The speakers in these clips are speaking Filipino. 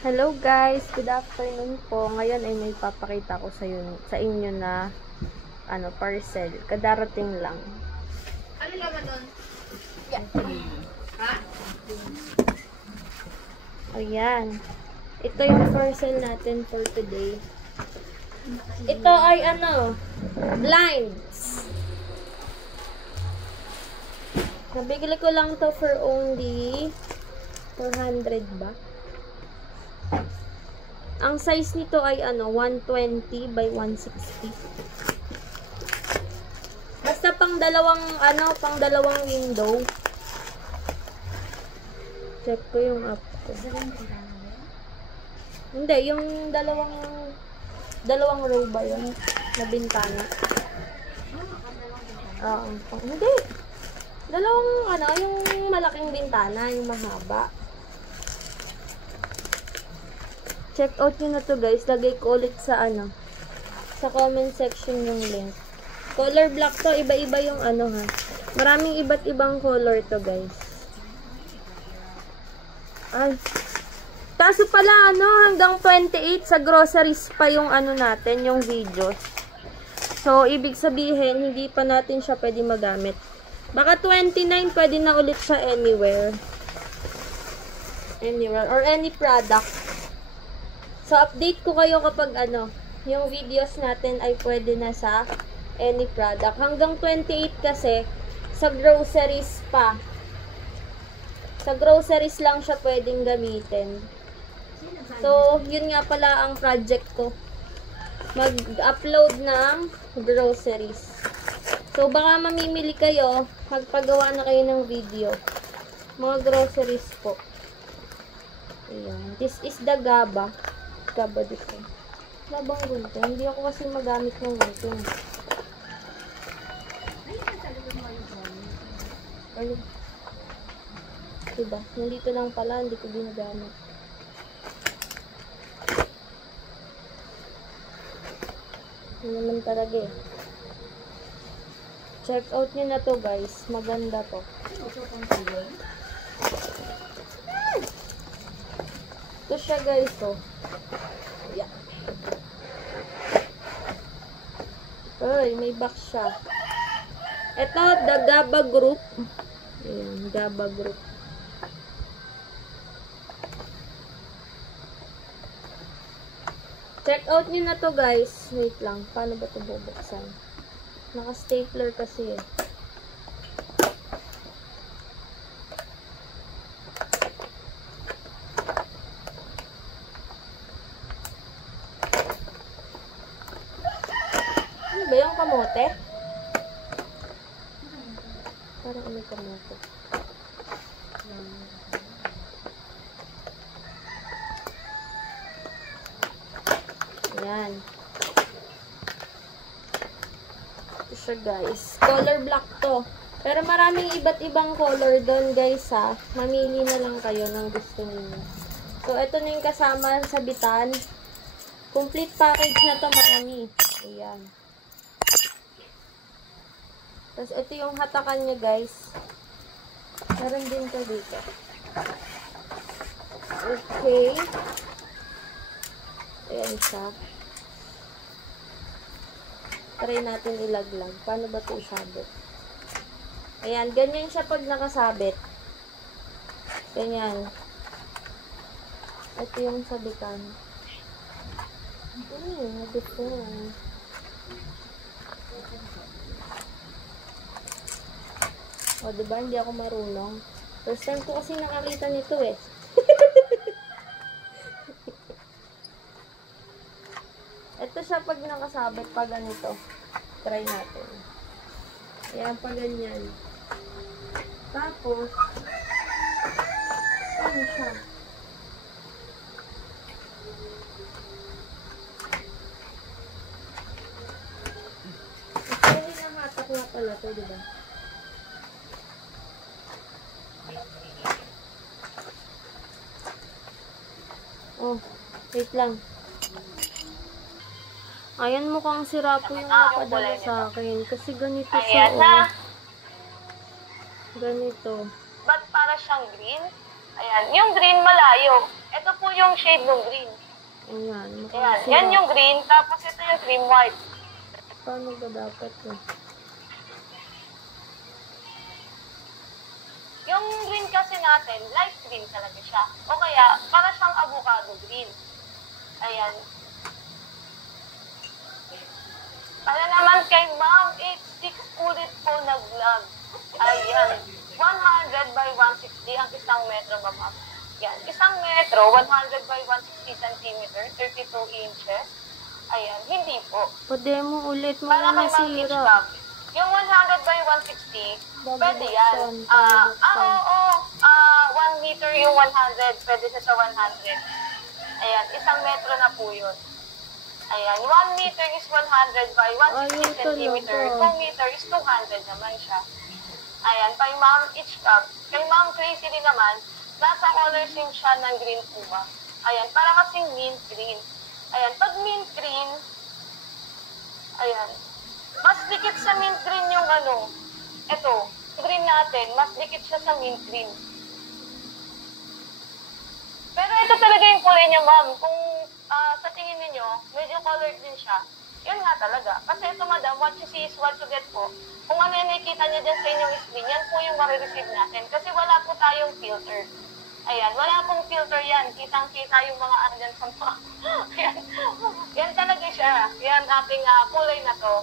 Hello guys, good afternoon po. Ngayon ay may papakita ko sa inyo na parcel. Kadarating lang. Ano naman nun? Yeah. Ha? Ayan. Ito yung parcel natin for today. Ito ay blinds. Nabigli ko lang to for only 400 ba? Ang size nito ay 120 by 160. Basta pang dalawang window. Check ko yung app ko. Hindi, yung dalawang row ba yun? Na bintana. Hindi. Yung malaking bintana, yung mahaba. Check out nyo na to guys. Lagay ko ulit sa sa comment section yung link. Color black to. Iba-iba yung Maraming iba't ibang color to guys. Ay. Kaso pala hanggang 28 sa groceries pa yung natin, yung videos. So, ibig sabihin, hindi pa natin siya pwede magamit. Baka 29 pwede na ulit siya anywhere. Anywhere. Or any product. So, update ko kayo kapag yung videos natin ay pwede na sa any product. Hanggang 28 kasi, sa groceries pa. Sa groceries lang siya pwedeng gamitin. So, yun nga pala ang project ko. Mag-upload ng groceries. So, baka mamimili kayo, magpagawa na kayo ng video. Mga groceries po. Ayan. This is the GABA. GABA dito. Labang gunting. Hindi ako kasi magamit ng gunting. Ano? Diba? Nandito lang pala. Hindi ko ginagamit. Ano naman talaga eh. Check out nyo na to guys. Maganda to. Ito siya guys oh. Yeah. Ay, may box siya. Ito, the GABA Group. Ayan, GABA Group. Check out nyo na to guys. Wait lang. Paano ba ito bubuksan? Naka-stapler kasi eh. Ano ba yung kamote? Parang may kamote. Ayan. Ito siya guys. Color black to. Pero maraming iba't ibang color doon guys ha. Mamili na lang kayo ng gusto niyo. So, ito na yung kasama sa bitan. Complete package na to mami. Ayan. Tapos, ito yung hatakan niya guys. Meron din to dito. Okay. Ayan siya. Try natin ilaglag. Paano ba ito isabit? Ayan, ganyan siya pag nakasabit. Ganyan. Ito yung sabitan. Nabito. O, diba? Hindi ako marunong. First time ko kasi nakakita nito eh. Ito siya pag nakasabit pa ganito. Try natin. Ayan, pa ganyan. Tapos, ano siya? Actually, nahatak nga pala ito, diba? Oh, wait lang. Ayan, mukhang sira po yung napadala sa akin. Kasi ganito siya, oh. Ganito. Ba't para siyang green? Ayan, yung green malayo. Ito po yung shade ng green. Ayan. Ayan. Yan yung green, tapos ito yung cream white. Paano ba dapat to? Yung green kasi natin, light green talaga siya. O kaya, para siyang avocado green. Ayan. Para naman kay Ma'am, 86 ulit po nag-vlog. Ayan. 100 by 160 ang isang metro ba, Ma'am? Yan. Isang metro, 100 by 160 centimeter, 32 inches. Ayan. Hindi po. Pa-demo ulit mo Para na kay Ma'am Peach nasira. Cup. Yung 100 by 160, pwede yan. Oo. 1 meter yung 100, pwede siya sa 100. Ayan, isang metro na po yun. Ayan, 1 meter is 100 by 160 centimeter. 2 meter is 200 naman siya. Ayan, kay Ma'am Peach Cup. Kay Ma'am Crazy din naman, nasa color sim siya ng green po ba. Ayan, para kasing mint green. Ayan, pag mint green, ayan, mas dikit sa mint green yung ano, eto, green natin, mas dikit siya sa mint green. Pero ito talaga yung kulay niya, Ma'am. Kung sa tingin niyo medyo colored din siya, yun nga talaga. Kasi ito, Madam, what you see is what you get po. Kung ano yung nakikita niyo dyan sa inyong screen, yan po yung marireceive natin. Kasi wala po tayong filter. Ayan, wala pong filter yan. Kitang-kita yung mga ano dyan sa mga. Yan talaga siya. Yan ating kulay na to.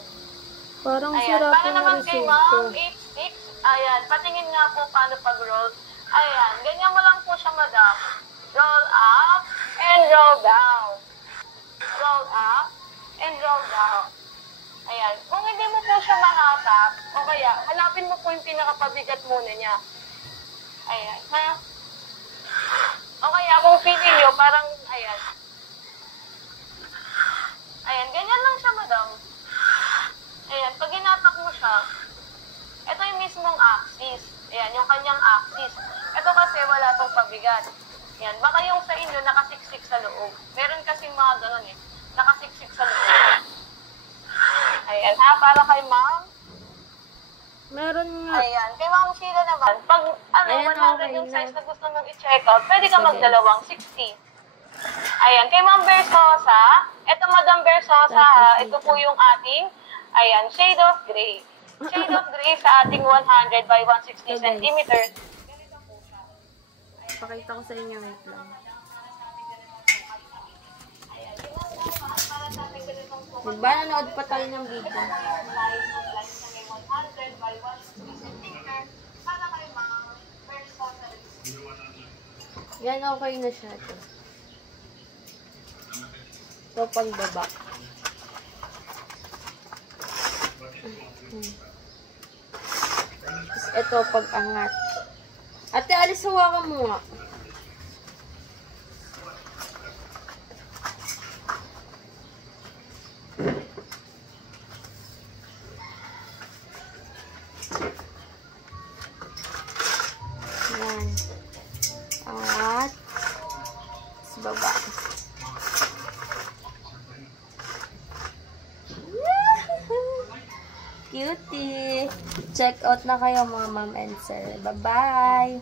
Parang Ayan, sira para po naman kay na-receive Ma'am ko. 86, ayan, patingin nga po paano pag-roll. Ayan, ganyan mo lang po siya, Madam. Roll up and roll down. Roll up and roll down. Ayan, kung hindi mo po siya mahatak, o kaya, hanapin mo po yung pinakapabigat muna niya. Ayan, ha? O kaya, kung feeling nyo, parang, ayan. Ayan, ganyan lang siya, Madam. Ayan, pag hinatak mo siya, ito yung mismong axis. Ayan, yung kanyang axis. Ito kasi wala tong pabigat. Ayan, baka yung sa inyo nakasiksik sa loob. Meron kasing mga ganun eh, nakasiksik sa loob. Ayan, ha, para kay Ma'am. Meron nga. Ayan, kay Ma'am Sheila naman, pag ano, Ayan, 100 okay yung na. size na gusto mong i-check out, pwede ka Sige. magdalawang 60. Ayan, kay Ma'am Versosa, ito Madam Versosa ha, ito po yung ating, ayan, shade of gray. Shade of gray sa ating 100 by 160 Okay, guys. centimeters. Ganito po siya. Pakita ko sa inyo, wait lang. Ayan, yung mga para sa ating ganitong po. Diba nanood pa tayo ng video? Size of light na may 100 by 160 centimeters para kay Ma'am Versosa. Yan, okay na siya. Ito pagbaba. Ito pag-angat. Ate, alis hawakan mo nga. Yan. Angat. Sa baba. Cutie! Check out na kayo mga ma'am and sir. Bye-bye!